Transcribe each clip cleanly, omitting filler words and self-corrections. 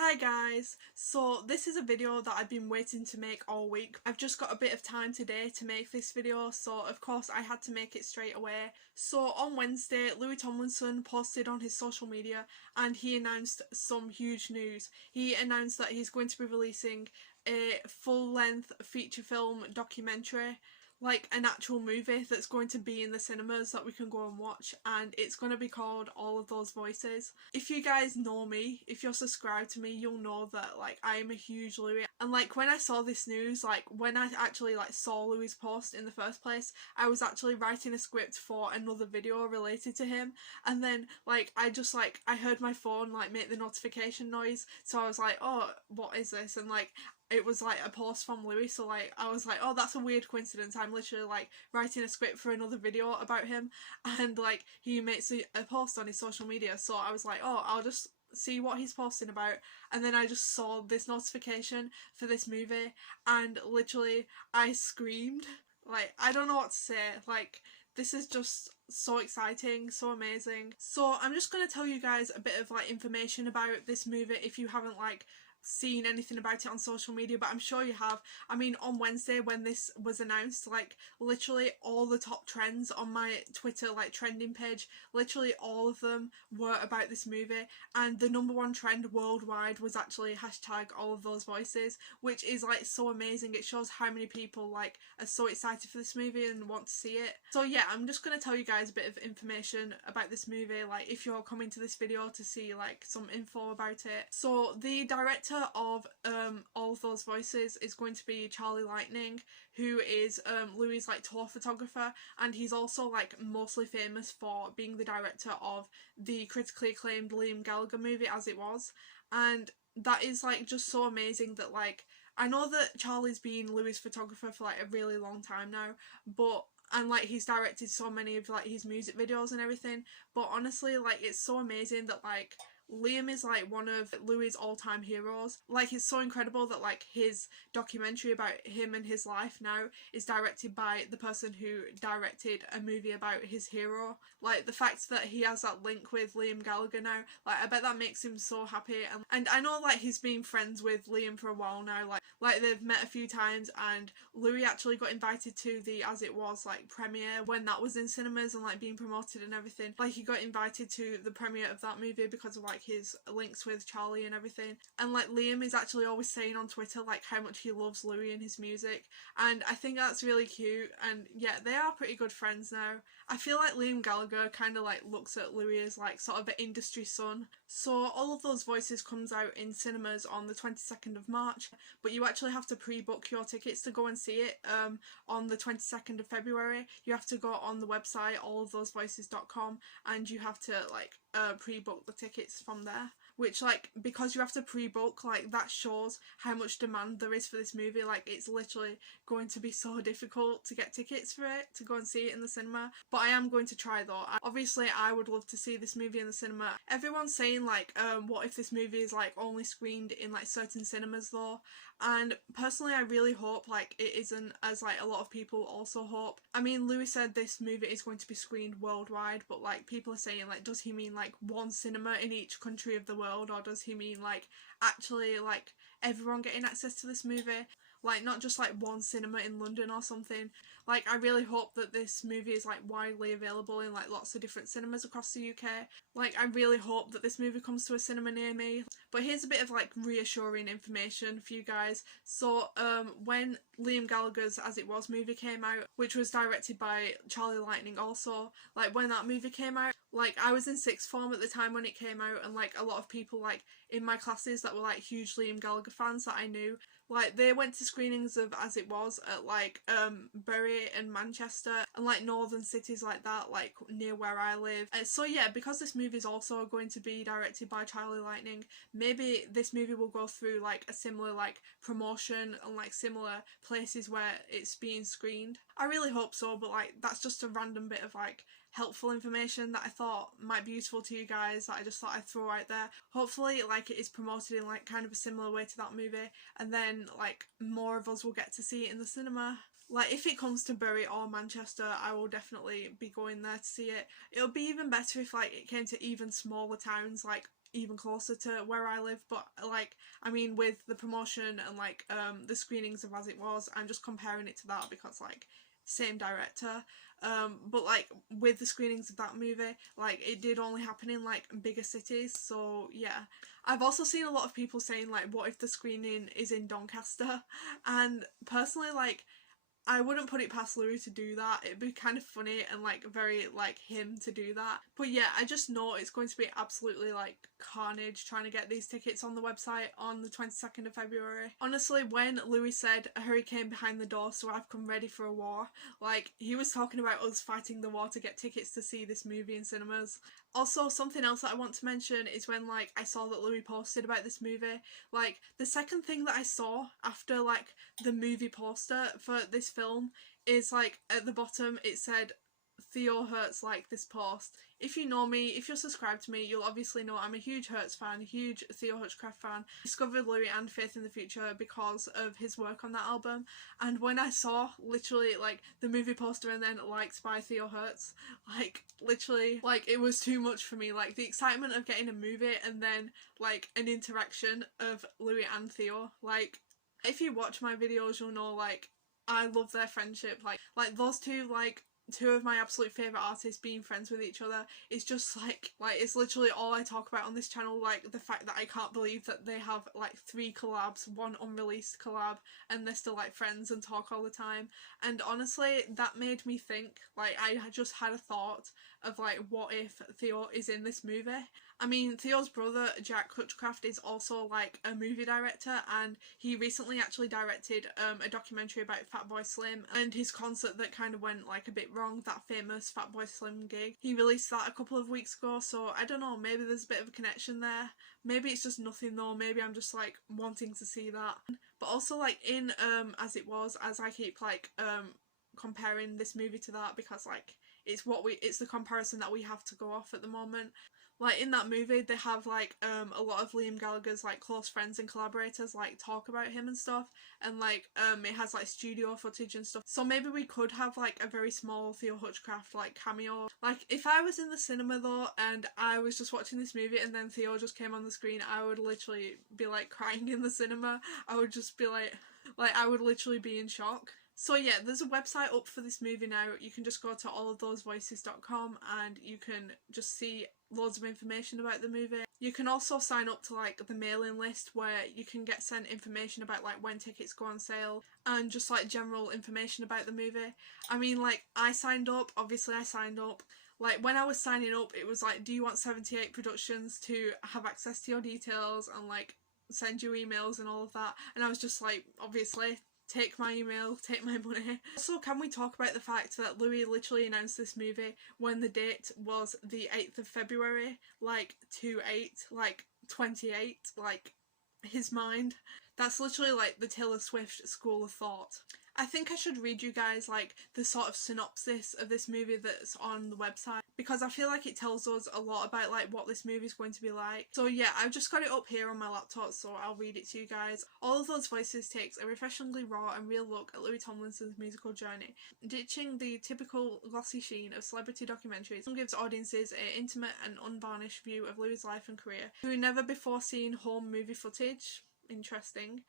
Hi guys, so this is a video that I've been waiting to make all week. I've just got a bit of time today to make this video, so of course I had to make it straight away. So on Wednesday, Louis Tomlinson posted on his social media and he announced some huge news. He announced that he's going to be releasing a full-length feature film documentary, like an actual movie that's going to be in the cinemas that we can go and watch, and it's going to be called All of Those Voices. If you guys know me, if you're subscribed to me, you'll know that like I am a huge Louis, and like when I saw this news, like when I actually like saw Louis' post in the first place, I was actually writing a script for another video related to him, and then like I heard my phone like make the notification noise, so I was like, oh, what is this? And like it was like a post from Louis, so like I was like, oh, that's a weird coincidence. I'm literally like writing a script for another video about him, and like he makes a post on his social media, so I was like, oh, I'll just see what he's posting about. And then I just saw this notification for this movie and literally I screamed. Like, I don't know what to say. Like, this is just so exciting, so amazing. So I'm just going to tell you guys a bit of like information about this movie if you haven't like seen anything about it on social media, but I'm sure you have. I mean, on Wednesday when this was announced, like literally all the top trends on my Twitter like trending page, literally all of them were about this movie, and the number one trend worldwide was actually hashtag All of Those Voices, which is like so amazing. It shows how many people like are so excited for this movie and want to see it. So yeah, I'm just going to tell you guys a bit of information about this movie, like if you're coming to this video to see like some info about it. So the director of All of Those Voices is going to be Charlie Lightning, who is Louis' like tour photographer, and he's also like mostly famous for being the director of the critically acclaimed Liam Gallagher movie As It Was. And that is like just so amazing that like I know that Charlie's been Louis' photographer for like a really long time now, but and like he's directed so many of like his music videos and everything, but honestly like it's so amazing that like Liam is like one of Louis' all-time heroes. Like it's so incredible that like his documentary about him and his life now is directed by the person who directed a movie about his hero. Like the fact that he has that link with Liam Gallagher now, like I bet that makes him so happy. And I know like he's been friends with Liam for a while now, like they've met a few times, and Louis actually got invited to the As It Was like premiere when that was in cinemas and like being promoted and everything. Like he got invited to the premiere of that movie because of like his links with Charlie and everything. And like Liam is actually always saying on Twitter like how much he loves Louis and his music, and I think that's really cute. And yeah, they are pretty good friends now. I feel like Liam Gallagher kind of like looks at Louis as like sort of an industry son. So All of Those Voices comes out in cinemas on the 22nd of March, but you actually have to pre-book your tickets to go and see it on the 22nd of February. You have to go on the website allofthevoices.com and you have to like pre-book the tickets from there, which like because you have to pre-book, like that shows how much demand there is for this movie. Like it's literally going to be so difficult to get tickets for it to go and see it in the cinema, but I am going to try though. Obviously I would love to see this movie in the cinema. Everyone's saying like what if this movie is like only screened in like certain cinemas though, and personally I really hope like it isn't, as like a lot of people also hope. I mean, Louis said this movie is going to be screened worldwide, but like people are saying like, does he mean like one cinema in each country of the world, or does he mean like actually like everyone getting access to this movie, like not just like one cinema in London or something. Like I really hope that this movie is like widely available in like lots of different cinemas across the UK. Like I really hope that this movie comes to a cinema near me. But here's a bit of like reassuring information for you guys. So when Liam Gallagher's As It Was movie came out, which was directed by Charlie Lightning also, like when that movie came out, like I was in sixth form at the time when it came out, and like a lot of people like in my classes that were like huge Liam Gallagher fans that I knew, like they went to screenings of As It Was at like Bury and Manchester and like northern cities like that, like near where I live. And so yeah, because this movie is also going to be directed by Charlie Lightning, maybe this movie will go through like a similar like promotion and like similar places where it's being screened. I really hope so, but like that's just a random bit of like helpful information that I thought might be useful to you guys, that I just thought I'd throw out there. Hopefully like it is promoted in like kind of a similar way to that movie, and then like more of us will get to see it in the cinema. Like if it comes to Bury or Manchester, I will definitely be going there to see it. It'll be even better if like it came to even smaller towns like even closer to where I live, but like, I mean, with the promotion and like the screenings of As It Was, I'm just comparing it to that because like same director, but like with the screenings of that movie, like it did only happen in like bigger cities, so yeah. I've also seen a lot of people saying like, what if the screening is in Doncaster? And personally, like, I wouldn't put it past Louis to do that. It'd be kind of funny and like very like him to do that. But yeah, I just know it's going to be absolutely like carnage trying to get these tickets on the website on the 22nd of February. Honestly, when Louis said a hurricane behind the door, so I've come ready for a war, like he was talking about us fighting the war to get tickets to see this movie in cinemas. Also, something else that I want to mention is when like I saw that Louis posted about this movie, like the second thing that I saw after like the movie poster for this film is like at the bottom it said Theo Hertz liked this post. If you know me, if you're subscribed to me, you'll obviously know I'm a huge Hertz fan, a huge Theo Hutchcraft fan. I discovered Louis and Faith in the Future because of his work on that album, and when I saw literally like the movie poster and then liked by Theo Hertz, like literally like it was too much for me. Like the excitement of getting a movie and then like an interaction of Louis and Theo, like if you watch my videos you'll know like I love their friendship, like those two, like two of my absolute favourite artists being friends with each other is just like it's literally all I talk about on this channel. Like the fact that I can't believe that they have like 3 collabs, 1 unreleased collab, and they're still like friends and talk all the time. And honestly that made me think, like I just had a thought of like, what if Theo is in this movie? I mean, Theo's brother Jack Hutchcraft is also like a movie director, and he recently actually directed a documentary about Fatboy Slim and his concert that kind of went like a bit wrong, that famous Fatboy Slim gig. He released that a couple of weeks ago, so I don't know, maybe there's a bit of a connection there. Maybe it's just nothing though, maybe I'm just like wanting to see that. But also like in As It Was, as I keep like comparing this movie to that because like it's the comparison that we have to go off at the moment. Like in that movie they have like a lot of Liam Gallagher's like close friends and collaborators like talk about him and stuff, and like it has like studio footage and stuff, so maybe we could have like a very small Theo Hutchcraft like cameo. Like if I was in the cinema though and I was just watching this movie and then Theo just came on the screen, I would literally be like crying in the cinema. I would just be like I would literally be in shock. So yeah, there's a website up for this movie now. You can just go to allofthesevoices.com and you can just see loads of information about the movie. You can also sign up to like the mailing list where you can get sent information about like when tickets go on sale and just like general information about the movie. I mean, like I signed up, obviously I signed up. Like when I was signing up it was like, do you want 78 Productions to have access to your details and like send you emails and all of that? And I was just like, obviously, take my email, take my money. Also, can we talk about the fact that Louis literally announced this movie when the date was the 8th of February, like 2/8, like 28, like his mind. That's literally like the Taylor Swift school of thought. I think I should read you guys like the sort of synopsis of this movie that's on the website because I feel like it tells us a lot about like what this movie is going to be like. So yeah, I've just got it up here on my laptop so I'll read it to you guys. All of Those Voices takes a refreshingly raw and real look at Louis Tomlinson's musical journey. Ditching the typical glossy sheen of celebrity documentaries, it gives audiences an intimate and unvarnished view of Louis' life and career through never before seen home movie footage. Interesting.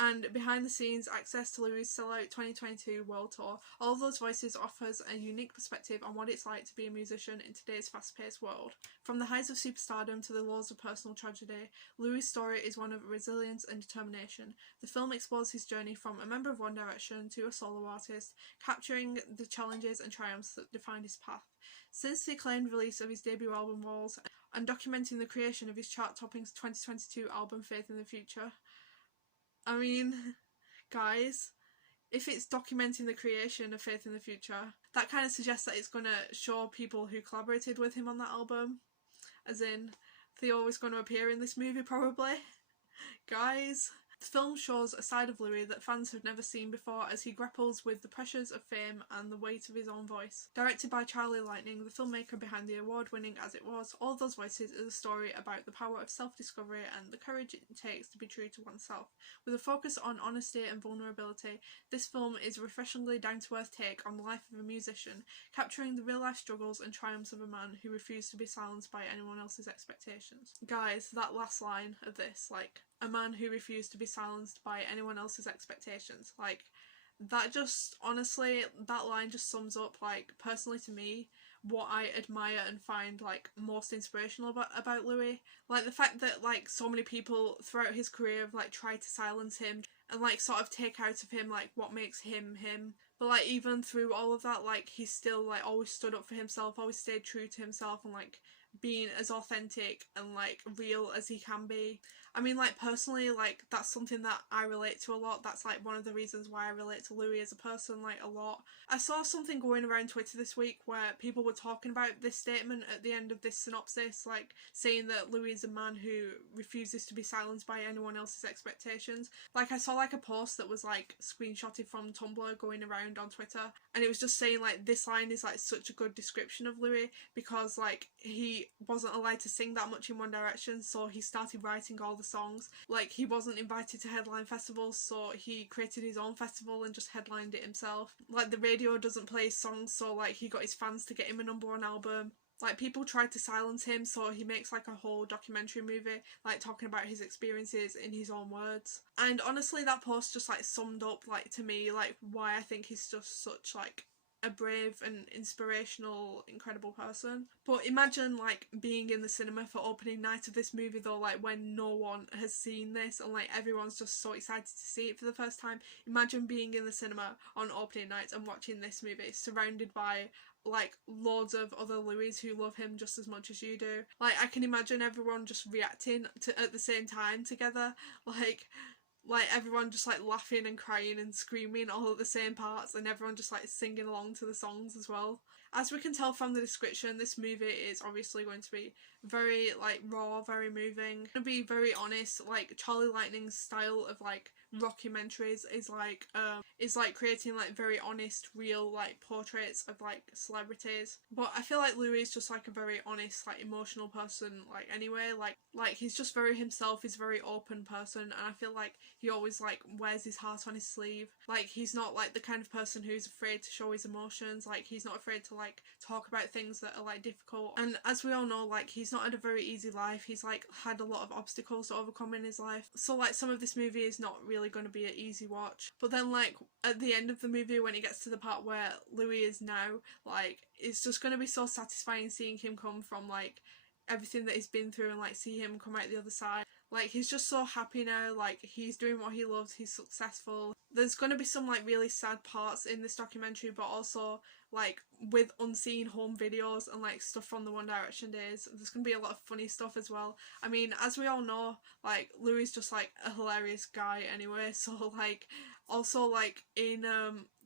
And behind the scenes access to Louis' sellout 2022 world tour. All of Those Voices offers a unique perspective on what it's like to be a musician in today's fast-paced world. From the highs of superstardom to the lows of personal tragedy, Louis' story is one of resilience and determination. The film explores his journey from a member of One Direction to a solo artist, capturing the challenges and triumphs that defined his path. Since the acclaimed release of his debut album Walls, and documenting the creation of his chart-topping 2022 album Faith in the Future. I mean, guys, if it's documenting the creation of Faith in the Future, that kind of suggests that it's going to show people who collaborated with him on that album. As in, Theo is going to appear in this movie probably. Guys, The film shows a side of Louis that fans have never seen before as he grapples with the pressures of fame and the weight of his own voice. Directed by Charlie Lightning, the filmmaker behind the award-winning As It Was, All Those Voices is a story about the power of self-discovery and the courage it takes to be true to oneself. With a focus on honesty and vulnerability, this film is a refreshingly down-to-earth take on the life of a musician, capturing the real-life struggles and triumphs of a man who refused to be silenced by anyone else's expectations. Guys, that last line of this, like, a man who refused to be silenced by anyone else's expectations, like, that just, honestly, that line just sums up, like, personally to me, what I admire and find, like, most inspirational about Louis. Like, the fact that, like, so many people throughout his career have, like, tried to silence him and, like, sort of take out of him, like, what makes him him. But, like, even through all of that, like, he still, like, always stood up for himself, always stayed true to himself, and, like, being as authentic and, like, real as he can be. I mean, like, personally, like, that's something that I relate to a lot. That's, like, one of the reasons why I relate to Louis as a person, like, a lot. I saw something going around Twitter this week where people were talking about this statement at the end of this synopsis, like, saying that Louis is a man who refuses to be silenced by anyone else's expectations. Like, I saw, like, a post that was, like, screenshotted from Tumblr going around on Twitter, and it was just saying, like, this line is, like, such a good description of Louis because, like, he wasn't allowed to sing that much in One Direction, so he started writing all the songs. Like, he wasn't invited to headline festivals, so he created his own festival and just headlined it himself. Like, the radio doesn't play his songs, so, like, he got his fans to get him a #1 album. Like, people tried to silence him, so he makes, like, a whole documentary movie, like, talking about his experiences in his own words. And honestly, that post just, like, summed up, like, to me, like, why I think he's just such, like, a brave and inspirational, incredible person. But imagine, like, being in the cinema for opening night of this movie though, like, when no one has seen this and, like, everyone's just so excited to see it for the first time. Imagine being in the cinema on opening night and watching this movie surrounded by, like, loads of other Louis who love him just as much as you do. Like, I can imagine everyone just reacting to at the same time together, like everyone just, like, laughing and crying and screaming all at the same parts, and everyone just, like, singing along to the songs as well. As we can tell from the description, this movie is obviously going to be very, like, raw, very moving. It's going to be very honest. Like, Charlie Lightning's style of, like, rockumentaries is like creating, like, very honest, real, like, portraits of, like, celebrities. But I feel like Louis is just, like, a very honest, like, emotional person, like, anyway. Like he's just very himself. He's a very open person, and I feel like he always, like, wears his heart on his sleeve. Like, he's not, like, the kind of person who's afraid to show his emotions. Like, he's not afraid to, like, talk about things that are, like, difficult. And as we all know, like, he's not had a very easy life. He's, like, had a lot of obstacles to overcome in his life. So, like, some of this movie is not really going to be an easy watch. But then, like, at the end of the movie, when it gets to the part where Louis is now, like, it's just going to be so satisfying seeing him come from, like, everything that he's been through and, like, see him come out the other side. Like, he's just so happy now, like, he's doing what he loves, he's successful. There's going to be some, like, really sad parts in this documentary, but also, like, with unseen home videos and, like, stuff from the One Direction days, there's going to be a lot of funny stuff as well. I mean, as we all know, like, Louis is just, like, a hilarious guy anyway, so, like, also, like, in,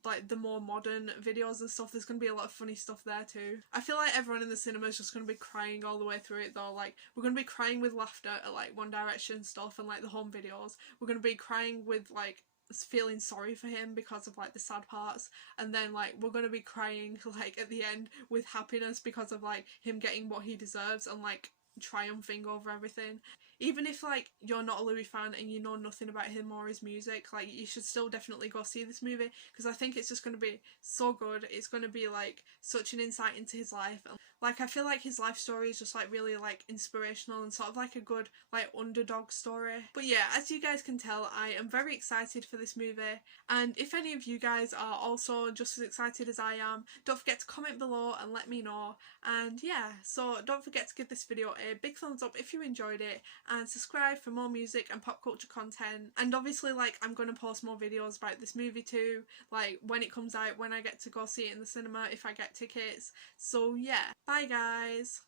like, the more modern videos and stuff, there's going to be a lot of funny stuff there too. I feel like everyone in the cinema is just going to be crying all the way through it though. Like, we're going to be crying with laughter at, like, One Direction stuff and, like, the home videos. We're going to be crying with, like, feeling sorry for him because of, like, the sad parts, and then, like, we're going to be crying, like, at the end with happiness because of, like, him getting what he deserves and, like, triumphing over everything. Even if, like, you're not a Louis fan and you know nothing about him or his music, like, you should still definitely go see this movie because I think it's just going to be so good. It's going to be, like, such an insight into his life, and, like, I feel like his life story is just, like, really, like, inspirational and sort of like a good, like, underdog story. But yeah, as you guys can tell, I am very excited for this movie, and if any of you guys are also just as excited as I am, don't forget to comment below and let me know. And yeah, so don't forget to give this video a big thumbs up if you enjoyed it, and subscribe for more music and pop culture content. And obviously, like, I'm going to post more videos about this movie too, like, when it comes out, when I get to go see it in the cinema, if I get tickets. So yeah, bye guys!